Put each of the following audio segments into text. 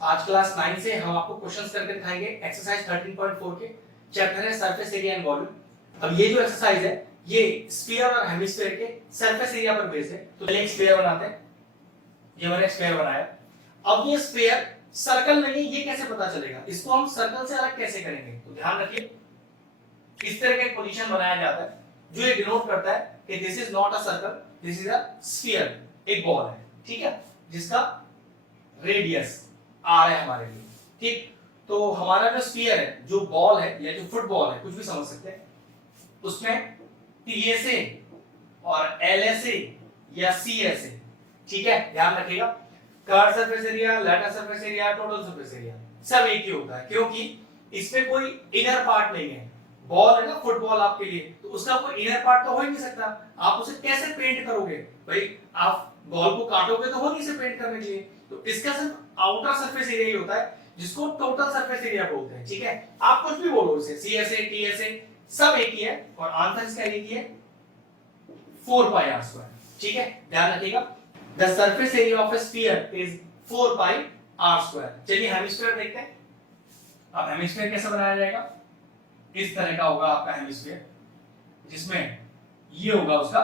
आज क्लास 9 से हम आपको क्वेश्चंस करके दिखाएंगे एक्सरसाइज 13.4 के चैप्टर है सरफेस एरिया एंड वॉल्यूम। अब ये जो एक्सरसाइज है ये स्फीयर और हेमिस्फीयर के सरफेस एरिया पर बेस्ड है। तो चलिए एक स्फीयर बनाते हैं। ये मैंने स्फीयर बनाया। अब ये स्फीयर सर्कल नहीं, ये कैसे पता चलेगा? इसको हम सर्कल से अलग कैसे करेंगे? तो ध्यान रखिए, इस तरह का एक पोजीशन बनाया जाता है जो ये डिनोट करता है कि this is not a circle, this is a sphere, एक बॉल है, ठीक है, जिसका रेडियस आर है हमारे लिए, ठीक। तो हमारा जो स्फीयर है, जो बॉल है या जो फुटबॉल है, कुछ भी समझ सकते हैं, उसमें टीएसए और एलएसए या सीएसए, ठीक है, ध्यान रखिएगा। Curve surface area, lateral surface area, total surface area सब एक ही होता है, क्योंकि इसमें कोई इनर पार्ट नहीं है। बॉल है ना, फुटबॉल आपके लिए, तो उसका कोई इनर पार्ट तो हो ही नहीं सकता। आप उसे कैसे पेंट करोगे भाई? आप बॉल को काटोगे तो हो नहीं इसे पेंट करने के लिए। तो इसका सिर्फ आउटर सरफेस एरिया ही होता है, जिसको टोटल सरफेस एरिया बोलते हैं, ठीक है। आप कुछ भी बोलो इसे, सीएसए, टीएसए, सब एक ही है और आंसर इसका एक ही है, 4 पाई आर स्क्वायर, ठीक है, ध्यान रखिएगा। The surface area of a sphere is 4 pi r square. चलिए हेमिस्फीयर देखते हैं। अब हेमिस्फीयर कैसे बनाया जाएगा? इस तरह का होगा आपका हेमिस्फीयर, जिसमें ये होगा उसका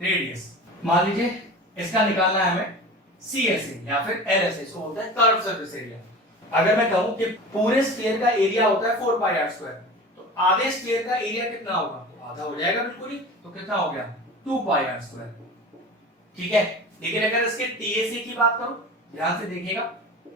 रेडियस। मान लीजिए इसका निकालना है हमें सीएसए या फिर एलएसए, इसको बोलते हैं कर्व सरफेस एरिया। अगर मैं कहूं कि पूरे स्फीयर का एरिया होता है 4 पाई आर स्क्वायर, तो आधे स्फीयर का एरिया कितना होगा? तो आधा हो जाएगा बिल्कुल ही, तो कितना हो गया? 2 पाई आर स्क्वायर, ठीक है। लेकिन अगर इसके टीएसए की बात करूं, ध्यान से देखिएगा,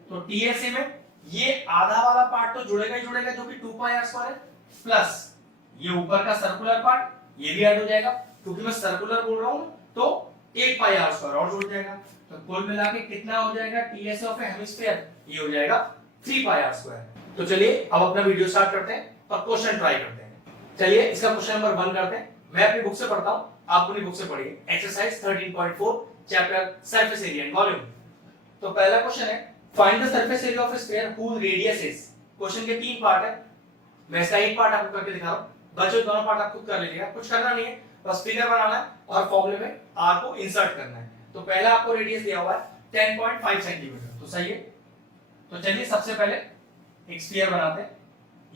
तो टीएसए में ये आधा वाला पार्ट तो जुड़ेगा ही जुड़ेगा, जो कि 2 पाई आर स्क्वायर है, प्लस ये ऊपर का सर्कुलर पार्ट ये भी ऐड हो जाएगा, क्योंकि मैं सर्कुलर बोल रहा हूं, तो 1 पाई आर स्क्वायर और जुड़ जाएगा। तो कुल मिला के कितना हो जाएगा टीएसए ऑफ ए हेमिस्फीयर? ये हो जाएगा 3 पाई आर स्क्वायर। तो चलिए अब अपना वीडियो स्टार्ट करते हैं और क्वेश्चन ट्राई करते हैं। चलिए इसका क्वेश्चन नंबर 1 करते हैं। मैं अपनी बुक से पढ़ता हूं, आप अपनी बुक से पढ़िए। Exercise 13.4 chapter surface area and volume. तो पहला क्वेश्चन है, find the surface area of a sphere whose radius is. Question के 3 पार्ट है, मैं इसका एक पार्ट आपको करके दिखा रहा हूं, बच्चों दोनों पार्ट आप खुद कर लीजिएगा, कुछ करना नहीं है, बस फिगर बनाना है और फॉर्मूले में r को इंसर्ट करना है। तो पहला आपको रेडियस दिया हुआ है 10.5 सेंटीमीटर, तो सही है। तो चलिए सबसे पहले एक स्फीयर बनाते हैं।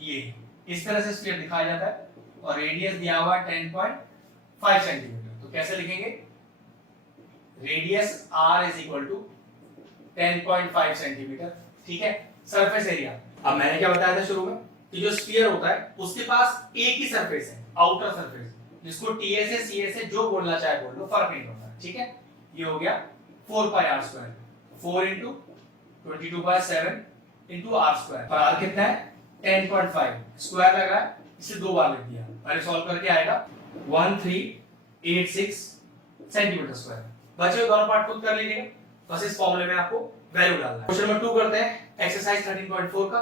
ये इस तरह से स्फीयर दिखाया जाता है और रेडियस दिया हुआ है 10.5 सेंटीमीटर। तो कैसे लिखेंगे? Radius r is equal to 10.5 centimetre, ठीक है। सरफेस एरिया, अब मैंने क्या बताया था शुरू में कि जो स्फीयर होता है उसके पास एक ही सरफेस है, आउटर सरफेस, जिसको टीएसए सीएसए जो बोलना चाहे बोल लो, फर्क नहीं पड़ता, ठीक है। ये हो गया 4 pi r square, 4 into 22/7 into r square, पर r कितना है? 10.5, स्क्वायर लगा है, इसे 2 बार लिख दिया, पहले सॉल्व करके आएगा 1386 सेंटीमीटर स्क्वायर। बचे हुए दोनों पार्ट खुद कर लीजिएगा, बस इस फॉर्मूले में आपको वैल्यू डालना है। क्वेश्चन नंबर 2 करते हैं, एक्सरसाइज 13.4 का।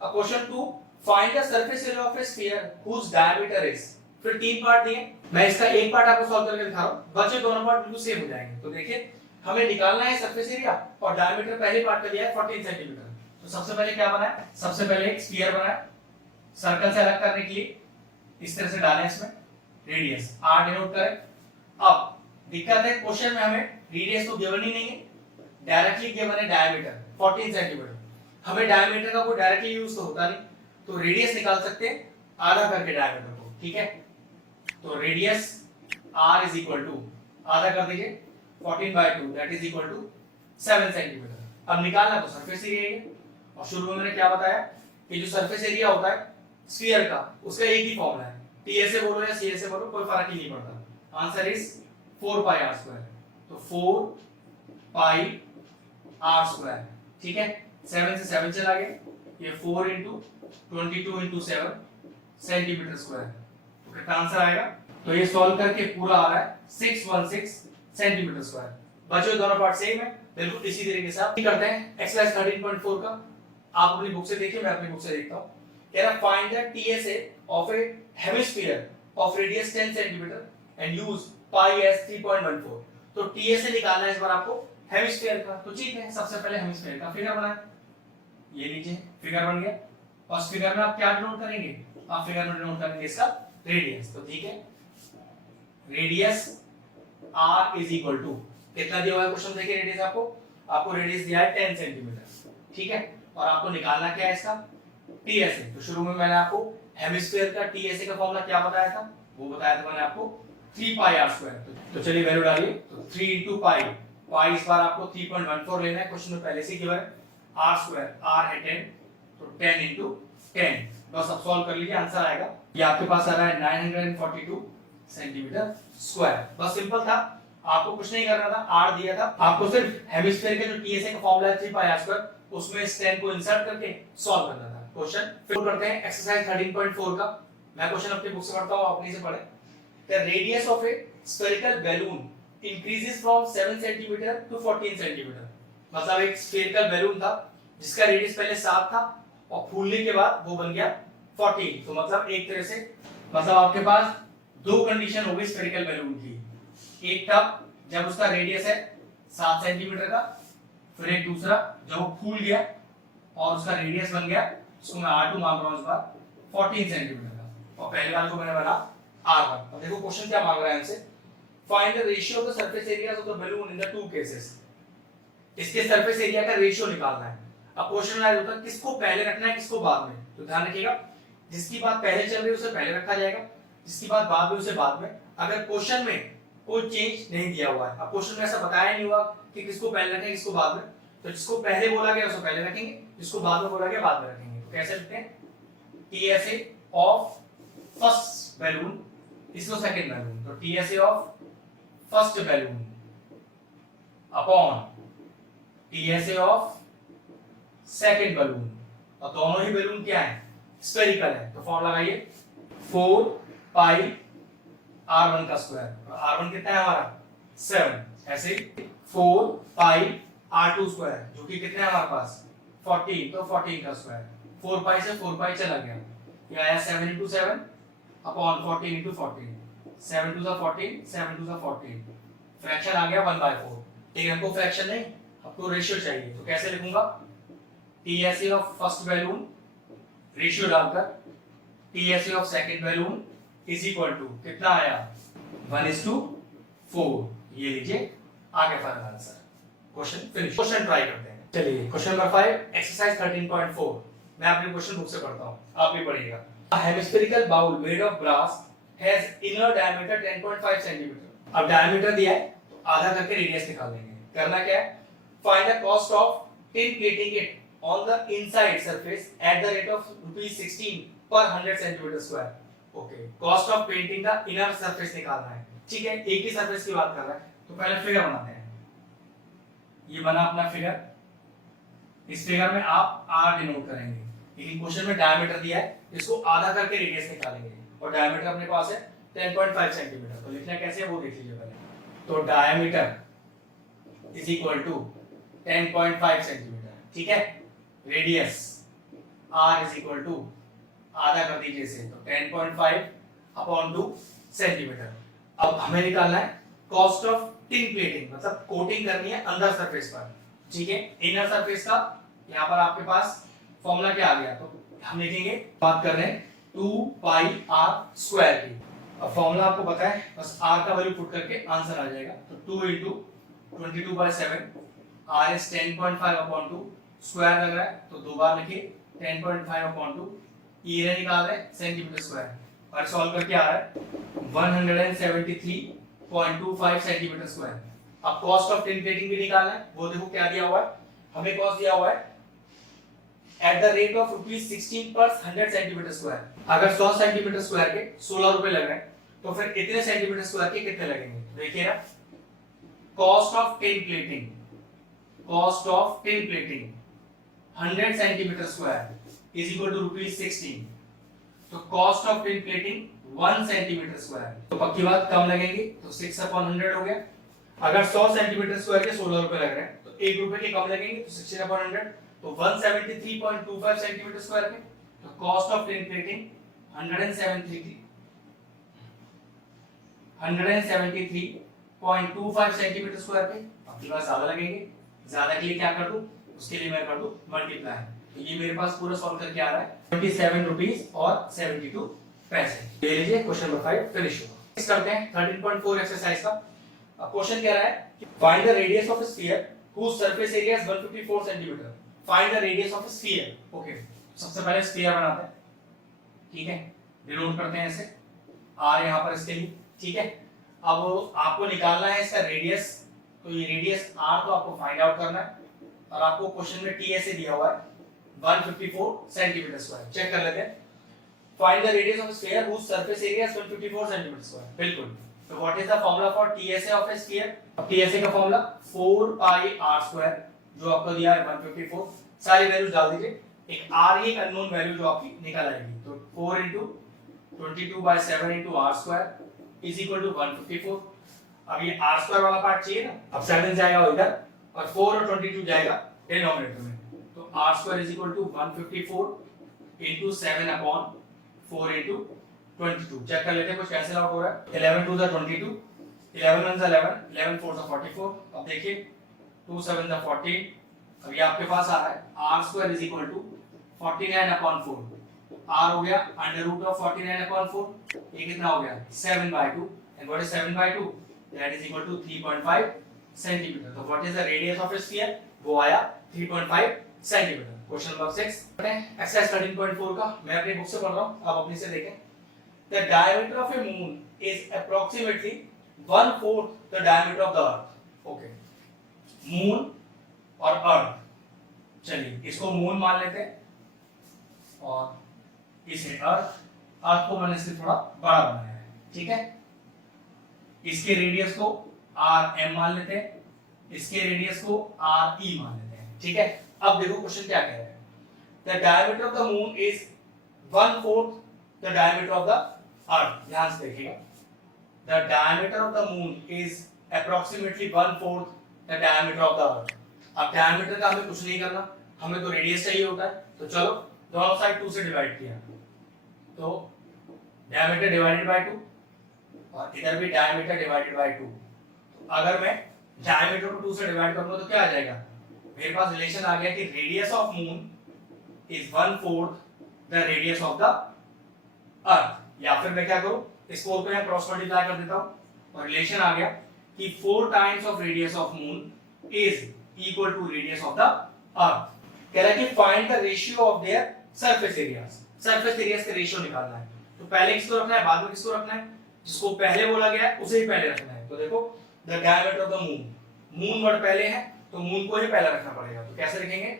अब question 2, find the surface area of a sphere whose diameter is. फिर 3 पार्ट दिए, मैं इसका एक पार्ट आपको सॉल्व करके दिखा रहा हूं, बचे दोनों पार्ट बिल्कुल सेम हो जाएंगे। तो देखिए हमें निकालना है सरफेस एरिया और डायमीटर पहले पार्ट का दिया है 14 सेंटीमीटर। तो सबसे पहले क्या बनाया? सबसे पहले एक स्फीयर बनाया, सर्कल से अलग करने के लिए इस तरह से डालें, इसमें रेडियस r डिनोट करें। अब दिक्कत है, क्वेश्चन में हमें रेडियस तो गिवन ही नहीं है, डायरेक्टली गिवन है डायमीटर 14 सेंटीमीटर। हमें डायमीटर का कोई डायरेक्टली यूज तो होता नहीं, तो रेडियस निकाल सकते हैं आधा करके डायमीटर को, ठीक है। तो radius r is equal to आधा कर दीजिए 14/2, that is equal to 7 centimetre. अब निकालना तो सरफेस एरिया है, और शुरू में मैंने क्या बताया कि जो सरफेस एरिया होता है स्फीयर का, उसका एक ही फॉर्मूला है, टीएसए बोलो या सीएसए बोलो, कोई फर्क ही नहीं पड़ता। Answer is 4 pi r square. तो 4 पाई आर स्क्वायर, ठीक है। 7 से 7 चला गया, ये 4 into 22 into 7 सेंटीमीटर स्क्वायर। तो कितना आंसर आएगा? तो ये सॉल्व करके पूरा आ रहा है 616 सेंटीमीटर स्क्वायर। बचे हुए दोनों पार्ट सेम है, बिल्कुल इसी तरीके से आप करते हैं। एक्सरसाइज 13.4 का आप अपनी बुक से देखिए, मैं अपनी बुक से देखता हूं। कह रहा find the TSA of A hemisphere of radius 10 centimetre and use pi S 3.14। तो टीएसए निकालना है इस बार आपको हेमिस्फीयर का। तो ठीक है, सबसे पहले हेमिस्फीयर का फिगर बनाएं। ये लीजिए फिगर बन गया, और इस फिगर में आप क्या डिनोट करेंगे? आप फिगर में डिनोट करेंगे इसका रेडियस। तो ठीक है, radius r is equal to कितना दिया हुआ है क्वेश्चन? देखिए रेडियस आपको रेडियस दिया है 10 सेंटीमीटर, ठीक है। और आपको निकालना क्या है इसका, टीएसए। तो शुरू में मैंने आपको हेमिस्फीयर का टीएसए का फॉर्मूला क्या बताया था, वो बताया था मैंने आपको 3 पाई आर स्क्वायर। तो चलिए वैल्यू डालिए, तो 3 into पाई, पाई इस बार आपको 3.14 लेना है, क्वेश्चन में पहले से ही गिवन है। आर स्क्वायर, आर है 10, तो 10 into 10, बस अब सॉल्व कर लीजिए, आंसर आएगा। ये आपके पास आ रहा है 942 सेंटीमीटर स्क्वायर। बस सिंपल था, आपको कुछ नहीं करना था, आर दिया था, आपको सिर्फ हेमिस्फीयर के जो टीएसए का फॉर्मूला है 3 पाई आर स्क्वायर, उसमें इस 10 को इंसर्ट करके सॉल्व करना था। क्वेश्चन फिर करते हैं एक्सरसाइज 13.4 का। मैं क्वेश्चन अपनी बुक से पढ़ता हूं, आप अपनी से पढ़ें। The radius of a spherical balloon increases from 7 centimetre to 14 centimetre. मतलब एक स्फेरिकल बैलून था जिसका रेडियस पहले 7 था और फूलने के बाद वो बन गया 14। तो मतलब एक तरह से मतलब आपके पास दो कंडीशन हो गई स्फेरिकल बैलून की। एक तब जब उसका रेडियस है 7 सेंटीमीटर का, फिर एक दूसरा जब वो फूल गया और उसका रेडियस बन गया, इसको मैं R2 मान रहा हूं इस बार 14 सेंटीमीटर का, और पहले वाले को मैंने बना R1। अब देखो क्वेश्चन क्या मांग रहा है हमसे, find the ratio of the surface areas of the balloon in the two cases. इसके सरफेस एरिया का रेशियो निकालना है। अब क्वेश्चन में होता है किसको पहले रखना है किसको बाद में, तो ध्यान रखिएगा जिसकी बात पहले चल रही है उसे पहले रखा जाएगा, जिसकी बात बाद में उसे बाद में। अगर क्वेश्चन में कोई चेंज नहीं दिया हुआ है, अब क्वेश्चन में ऐसा बताया नहीं हुआ कि किसको पहले रखें किसको बाद में, तो जिसको पहले बोला गया उसको पहले रखेंगे, जिसको बाद में बोला गया बाद में रखेंगे। तो कैसे लिखते हैं, टीएसए ऑफ फर्स्ट बैलून, इसको सेकंड बैलून, तो TSA of first balloon upon TSA of second balloon, और दोनों ही बैलून क्या है, स्फेरिकल है। तो फॉर्मूला लगाइए 4 पाई R1 का स्क्वायर, और R1 कितना है हमारा 7, ऐसे ही 4 पाई R2 स्क्वायर जो कि कितना है हमारे पास 14, तो 14 का स्क्वायर, 4 पाई से 4 पाई चला गया, ये आया 7 into 7 अपॉन 14 into 14, 7 2 सा 14, 7 2 सा 14, फ्रैक्शन आ गया 1/4। लेकिन हमको फ्रैक्शन नहीं, आपको रेशियो चाहिए, तो कैसे लिखूंगा, TSA of first balloon ratio डालकर TSA of second balloon is equal to कितना आया 1:4, ये लीजिए आगे final answer. Question finish. Question try करते हैं। चलिए क्वेश्चन नंबर 5 एक्सरसाइज 13.4, मैं अपनी क्वेश्चन बुक से पढ़ता हूं, आप भी पढ़िएगा। A hemispherical bowl made of brass has inner diameter 10.5 cm। अब डायमीटर दिया है तो आधा करके रेडियस निकाल लेंगे। करना क्या है, find the cost of tin plating it on the inside surface at the rate of ₹16 per 100 cm square। Okay, cost of painting का इनर सरफेस निकालना है, ठीक है, एक ही सरफेस की बात कर रहा है। तो पहले फिगर बनाते हैं, ये बना अपना फिगर, इस फिगर में आप R डिनोट करेंगे, लेकिन क्वेश्चन में डायमीटर दिया है, इसको आधा करके रेडियस निकालेंगे, और डायमीटर अपने पास है 10.5 सेंटीमीटर। तो लिखना कैसे है वो देख लीजिए पहले। तो diameter is equal to 10.5 centimetre, ठीक है, radius R is equal to आधा कर दीजिए इसे, तो 10.5 अपॉन 2 सेंटीमीटर। अब हमें निकालना है कॉस्ट ऑफ टिन प्लेटिंग, मतलब कोटिंग करनी है अंदर सरफेस पर, ठीक है। इनर सरफेस का यहाँ पर आपके पास फॉर्मूला क्या आ गया, तो हम लिखेंगे, बात कर रहे हैं 2 पाई R स्क्वायर की। अब फॉर्मूला आपको पता है, बस R का वैल्यू पुट करके आंसर आ जाएगा। तो 2 into 22/7, R is 10.5 upon 2, square लग रहा है तो दो बार लिखिए 10.5 upon 2, ये निकाल रहे हैं सेंटीमीटर स्क्वायर, और सॉल्व करके आ रहा है 173.25 सेंटीमीटर स्क्वायर। अब कॉस्ट ऑफ टिन प्लेटिंग भी निकालना है, वो देखो क्या दिया हुआ है, हमें कॉस्ट दिया हुआ है एट द रेट ऑफ ₹16 पर 100 सेंटीमीटर स्क्वायर। अगर 100 सेंटीमीटर स्क्वायर के 16 रुपए लग रहे हैं, तो फिर इतने सेंटीमीटर स्क्वायर के कितने लगेंगे, देखिए ना, cost of tin plating, cost of tin plating 100 centimetre square is equal to ₹16। तो cost of tin plating 1 centimetre square, तो पक्की बात कम लगेंगे, तो 6/100 हो गया। अगर 100 सेंटीमीटर स्क्वायर के 16 रुपए लग रहे हैं, तो 1 रुपए के कम लगेंगे, तो 16/100, तो 173.25 सेंटीमीटर स्क्वायर के। तो cost of tin plating 173.25 centimetre square के। आपके पास ज्यादा लगेंगे, ज्यादा के लिए क्या कर दूं, उसके लिए मैं कर दूं मल्टीप्लाई, तो ये मेरे पास पूरा सॉल्व करके आ रहा है 27 रुपीस और 72 पैसे। ले लीजिए क्वेश्चन नंबर 5 फिनिश हुआ। नेक्स्ट करते हैं 13.4 एक्सरसाइज का। अब क्वेश्चन कह रहा है find the radius of a sphere whose surface area is 154 cm find the radius of a sphere. Okay, सबसे पहले स्फीयर बनाते हैं, ठीक है, डिनोट करते हैं ऐसे r यहां पर इसके लिए, ठीक है। अब आपको निकालना है इसका रेडियस, तो ये रेडियस r को आपको फाइंड आउट करना है और आपको क्वेश्चन में ts से दिया हुआ है 154 सेंटीमीटर स्क्वायर। चेक कर लेते हैं, find the radius of sphere whose surface area is 154 centimetre square. बिल्कुल, तो what is the formula for TSA of a sphere? अब TSA का फार्मूला 4 पाई r स्क्वायर जो आपको दिया है 154, सारी वैल्यूज डाल दीजिए, एक r एक अननोन वैल्यू जो आपकी निकल आएगी, तो 4 22/7 r square is equal to 154। अब ये r स्क्वायर वाला पार्ट चाहिए ना, अब 7 जाएगा इधर और 4 और 22 जाएगा डिनोमिनेटर में, तो r square is equal to 154 into 7 upon 4 into 22। Check कर लेते हैं कुछ कैसे आउट हो रहा है। 11 2 22, 11 1 11, 11 4 44। अब देखिए 2 7 14, अब ये आपके पास आ रहा है r square is equal to 49 upon 4, r हो गया अंडर रूट ऑफ 49 upon 4, ये कितना हो गया 7/2, and what is 7/2? That is equal to 3.5 centimetre. तो what is the radius of a sphere? वो आया 3.5 सेंटीमीटर। क्वेश्चन नंबर 6 एक्सरसाइज 13.4 का मैं अपनी बुक से पढ़ रहा हूं, आप अपनी से देखें। The diameter of A moon is approximately 1/4 the diameter of the earth. Okay, moon और अर्थ, चलिए इसको मून मान लेते हैं और इसे अर्थ को मैंने इससे थोड़ा बड़ा बनाया है, ठीक है। इसके रेडियस को rm मान लेते हैं, इसके रेडियस को re मान लेते हैं, ठीक है। अब देखो क्वेश्चन क्या कह रहा है, the diameter of the moon is 1/4 the diameter of the अर्थ। ध्यान से देखिएगा, the diameter of the moon is approximately 1/4 the diameter of the अर्थ। अब डायमीटर का हमें कुछ नहीं करना, हमें तो रेडियस चाहिए होता है, तो चलो दोनों साइड 2 से डिवाइड किया, तो डायमीटर डिवाइडेड बाय 2 और इधर भी डायमीटर डिवाइडेड बाय 2। तो अगर मैं डायमीटर को 2 से डिवाइड करूंगा तो क्या आ जाएगा, मेरे पास रिलेशन आ गया कि radius of moon is 1/4 the radius of the अर्थ। या फिर मैं क्या करूं, इस 4 को यहां क्रॉस मल्टीप्लाई कर देता हूं और रिलेशन आ गया कि 4 times of radius of moon is equal to radius of the earth. कह रहा है कि find the ratio of their surface areas. Surface areas का रेशियो निकालना है, तो पहले किसको रखना है, बाद में किसको रखना है? जिसको पहले बोला गया है उसे ही पहले रखना है। तो देखो the diameter of the moon, moon word पहले है तो मून को ही पहले रखना पड़ेगा, तो कैसे लिखेंगे,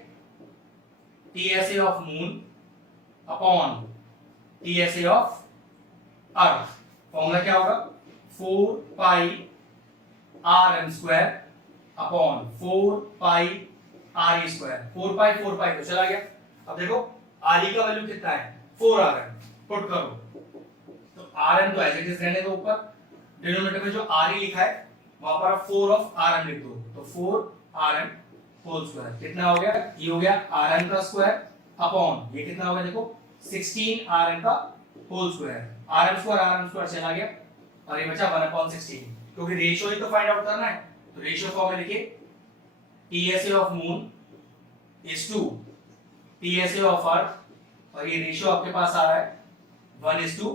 TSA of moon upon TSA of earth. Formula क्या होगा, 4 पाई rm स्क्वायर अपॉन 4 पाई re स्क्वायर। 4 पाई तो चला गया। अब देखो re का वैल्यू कितना है, 4rm, पुट करो, तो rm तो एज इट इज रहने दो, ऊपर डिनोमिनेटर में जो re लिखा है वहां पर आप 4 ऑफ rm लिख दो, तो 4rm होल स्क्वायर कितना हो गया, ये हो गया rm का स्क्वायर अपॉन ये कितना होगा, देखो 16rm का होल स्क्वायर। rm स्क्वायर चला गया और ये बचा 1/16, क्योंकि रेशियो ही तो फाइंड आउट करना है, तो रेशियो फॉर्म में लिखिए TSA of moon is to TSA of earth, और ये रेशियो आपके पास आ रहा है 1:16,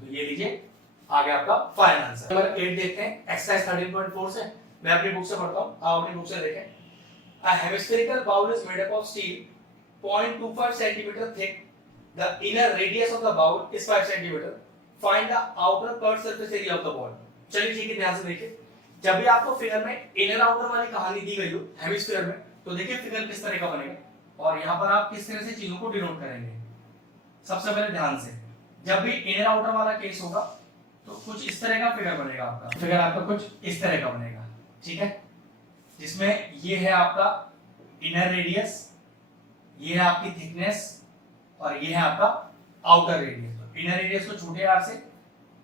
तो ये लीजिए आ गया आपका फाइनल आंसर। नंबर 8 देखते हैं एक्सरसाइज 13.4 से, मैं अपनी बुक से पढ़ता हूं, आप अपनी बुक से देखें। A hemispherical bowl is made up of steel 0.25 centimeter thick. The inner radius of the bowl is 5 centimeter. Find the outer curved surface area of the ball. चलिए ठीक है, ध्यान से देखिए, जब भी आपको फिगर में इनर आउटर वाली कहानी दी गई हो हेमिस्फीयर में, तो देखिए फिगर किस तरह का बनेगा और यहाँ पर आप किस तरह से चीजों को डिनोट करेंगे। सबसे पहले ध्यान से, जब भी इनर आउटर वाला केस होगा तो कुछ इस तरह का फिगर बनेगा आपका, फिगर आपका कुछ इस तरह का बनेगा, ठीक है, जिसमें ये है आपका इनर रेडियस, ये है आपकी थिकनेस और ये है आपका आउटर रेडियस। तो इनर रेडियस को छोटे आर से,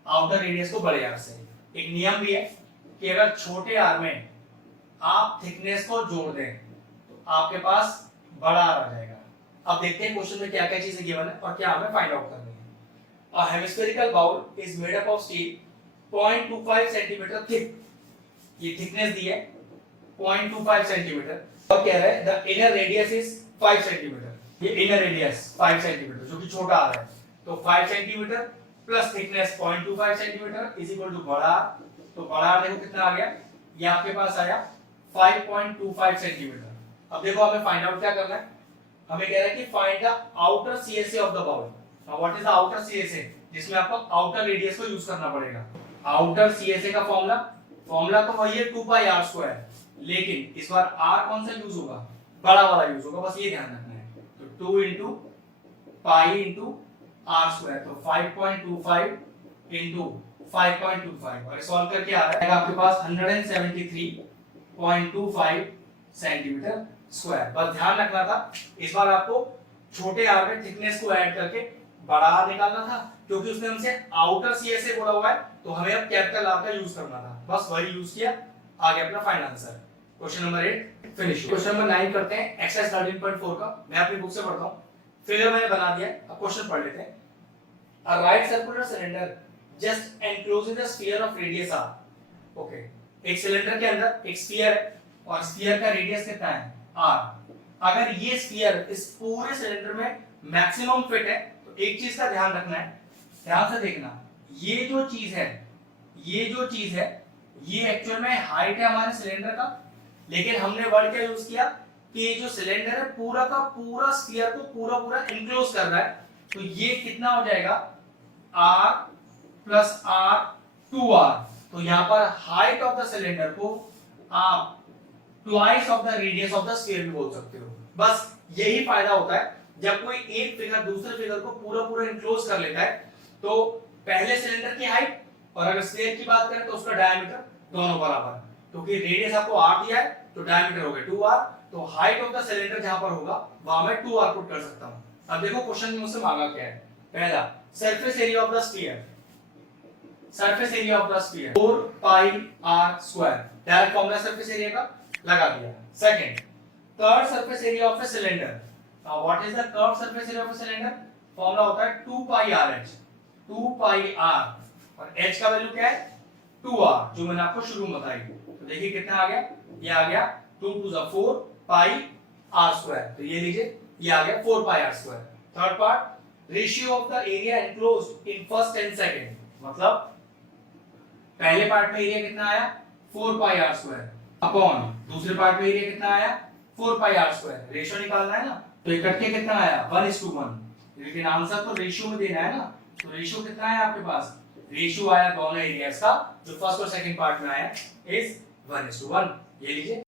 आउटर रेडियस को बड़े आर से। एक नियम भी है कि अगर छोटे आर में आप थिकनेस को जोड़ दें तो आपके पास बड़ा आर आ जाएगा। अब देखते हैं क्वेश्चन में क्या क्या चीजें गिवन है और क्या हमें फाइंड आउट करनी है। A hemispherical bowl is made up of steel 0.25 centimeter thick. ये थिकनेस दी है 0.25 सेंटीमीटर और कह रहा है the inner radius is 5 centimetre. ये inner radius 5 सेंटीमीटर जो कि छोटा आ रहा है, तो 5 centimetre plus thickness 0.25 centimetre is equal to बड़ा, तो बड़ा देखो कितना आ गया, ये आपके पास आया 5.25 सेंटीमीटर। अब देखो हमें फाइंड आउट क्या करना है, हमें कह रहा है कि find the outer CSA of the bowl. Now what is the outer CSA, जिसमें आपको आउटर रेडियस को यूज करना पड़ेगा। आउटर सीएसए का फॉर्मूला तो वही है 2 पाई r स्क्वायर, लेकिन इस बार r कौन सा यूज होगा, बड़ा वाला यूज होगा, बस ये ध्यान रखना है। तो 2 into पाई into r स्क्वायर, तो 5.25 into 5.25 और सॉल्व करके आ रहा है आपके पास 173.25 सेंटीमीटर स्क्वायर। बस ध्यान रखना था इस बार आपको छोटे r में थिकनेस को ऐड करके बड़ा r निकालना था, क्योंकि उसने हमसे आउटर सीएसए बोला हुआ है, तो हमें अब कैपिटल R का यूज करना था, बस वही यूज किया, आ गया अपना final answer. Question number 8 finish. Question number 9 करते हैं एक्सरसाइज 13.4 का। मैं अपनी बुक से पढ़ता हूं, फिगर मैंने बना दिया, अब क्वेश्चन पढ़ लेते हैं। A right circular cylinder just enclosing the sphere of radius r। Okay, एक सिलेंडर के अंदर एक स्फीयर है और स्फीयर का रेडियस कितना है r। अगर ये स्फीयर इस पूरे सिलेंडर में मैक्सिमम फिट है, तो एक चीज का ध्यान रखना है, ध्यान से देखना, ये जो चीज है ये एक्चुअल में हाइट है हमारे सिलेंडर का, लेकिन हमने वर्ड क्या यूज किया कि ये जो सिलेंडर है पूरा का पूरा स्फीयर को पूरा एनक्लोज कर रहा है, तो ये कितना हो जाएगा r प्लस r 2r। तो यहां पर हाइट ऑफ द सिलेंडर को आप twice of the radius of the sphere भी बोल सकते हो। बस यही फायदा होता है जब कोई एक फिगर दूसरे फिगर को पूरा एनक्लोज कर लेता है। तो पहले सिलेंडर की हाइट और अगर स्फीयर की बात करें तो उसका डायमीटर दोनों बराबर, क्योंकि रेडियस आपको r दिया है तो डायमीटर हो गया 2r, तो हाइट ऑफ द सिलेंडर जहां पर होगा वहां मैं 2r पुट कर सकता हूं। अब देखो क्वेश्चन में मुझसे मांगा क्या है। पहला, surface area of the sphere, surface area of the sphere 4 pi r square, direct formula surface area का लगा दिया। Second, curve surface area of a cylinder. Now what is the curve surface area of a cylinder, formula होता है 2 पाई rh, 2 पाई r और h का value क्या है 2r, जो मैंने आपको शुरू में बताई। तो देखिए कितना आ गया, ये आ गया 2 to the 4 pi r square, तो ये लीजिए ये आ गया 4 पाई r square. Third part, ratio of the area enclosed in first 10 second, मतलब पहले पार्ट में एरिया कितना आया 4 पाई r स्क्वायर अपॉन दूसरे पार्ट में एरिया कितना आया 4 पाई r स्क्वायर। रेशियो निकालना है ना, तो इकट्ठे कितना आया 1:1, लेकिन आंसर तो रेशियो में देना है ना, तो रेशियो कितना है आपके पास, रेशियो आया दोनों एरियाज का जो फर्स्ट और सेकंड पार्ट में आया इज 1:1। ये लीजिए